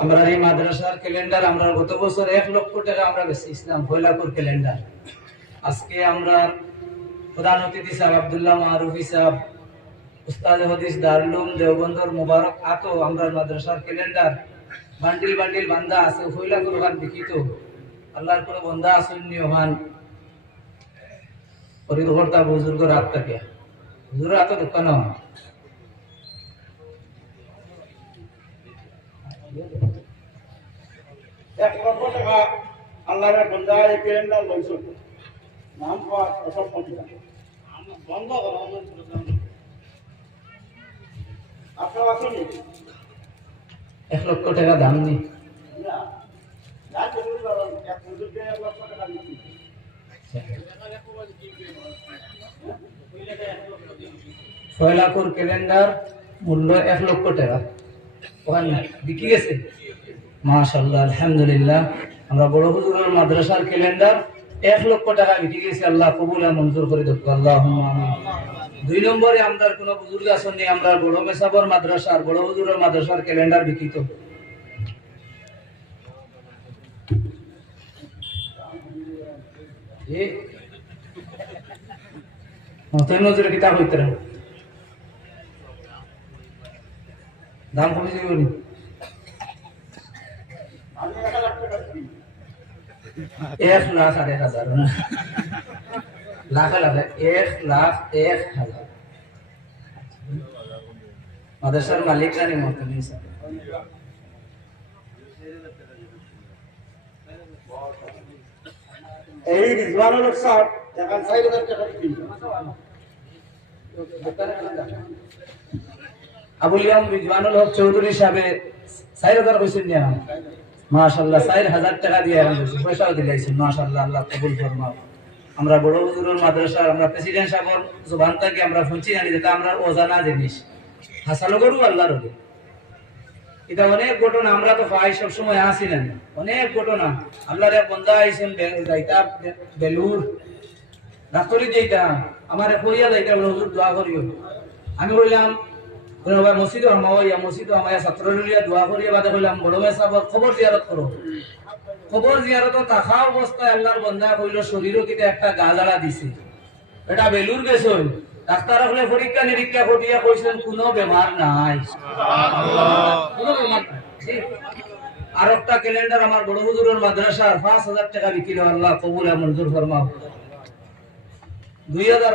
আমরা এই মাদ্রাসার ক্যালেন্ডার আমরা গত বছর 1 লক্ষ টাকা আমরা বেচেছিলাম ফয়লাকুর ক্যালেন্ডার। আজকে আমরা প্রধান অতিথি সাহেব আব্দুল্লাহ মারুফি সাহেব উস্তাদ হাদিস দারুল উলুম দেওবন্দর মুবারক আতো আমরা মাদ্রাসার ক্যালেন্ডার বান্ডিল বান্ডিল বান্দা আছে ফয়লাকুর গান দেখিত আল্লাহর কোন বান্দা আসুননি ওহান পরিদর্তা বুজুর্গ রাত থাকে হুজুর আতো দোকান এক লক্ষ টাকা আল্লাহর বান্দা এই ক্যালেন্ডার লইছো নাম পাওয়া অসব পন্থা বন্ধ করো আপনার আসেনি 1 লক্ষ টাকা দাম নি না যা জরুরি কারণ এক হুজুরকে 1 লক্ষ টাকা দিচ্ছি ফয়লাকুর ক্যালেন্ডার মূল্য 1 লক্ষ টাকা ওখানে বিক্রি গেছে মাশাআল্লাহ আলহামদুলিল্লাহ। আমরা বড় হুজুরের মাদ্রাসার ক্যালেন্ডার 1 লক্ষ টাকা বিক্রি গেছে আল্লাহ কবুল আর মঞ্জুর করে দেখ আল্লাহুম্মা আমিন। 2 নম্বরে আমরা কোন বুজুর্গ আসেননি আমরা বড় মেসাবর মাদ্রাসার বড় হুজুরের মাদ্রাসার ক্যালেন্ডার বিক্রিত মতন নজরে কিতাব হইতে দাম কমে যাবে নি আমি 1 লাখ টাকা দিই 1 লাখ আর 1000 না লাখ লাখ 1 লাখ 1000 মাদ্রাসার মালিক জানি মতন স্যার এই রিজওয়ানুল হক স্যার এখন 4000 টাকা দিই আবুল ইয়াম রিজওয়ানুল হক চৌধুরী সাহেব 4000 কইছেন না মাশাআল্লাহ 4000 টাকা দিয়ে পয়সা দিলাইছেন মাশাআল্লাহ আল্লাহ কবুল ফরমাও। আমরা বড় হুজুরের মাদ্রাসা আমরা প্রেসিডেন্ট সাহেবের জবান থেকে আমরা শুনছি জানি যেটা আমরা অজানা জিনিস হাসালো করু আল্লাহর হলে এটা অনেক ঘটনা আমরা তো পাই সব সময় আসি না অনেক ঘটনা আল্লাহর এক বান্দা আইছেন যাইতা বেলুর ডাক্তারি যাইতা আমারে কইয়া যাইতা হুজুর দোয়া করিও আমি কইলাম ভাই মসজিদ আমাওয়া মসজিদ আমায়া ছাত্রলিয়া দোয়া করিয়া বাদে কইলাম বড় মেসাবর খবর জিয়ারত করো খবর জিয়ারত তাহা অবস্থায় আল্লাহর বান্দা কইল শরীরও কিতে একটা গাজাড়া দিছে এটা বেলুর গেছে ডাক্তার হলে পরীক্ষা নিরীক্ষা করিয়া কইছেন কোনো বেমার নাই কোনো বেমার নাই। আর একটা ক্যালেন্ডার আমার বড় হুজুরের মাদ্রাসার 5000 টাকা বিক্রি আল্লাহ কবুল আর মঞ্জুর ফরমাও 2000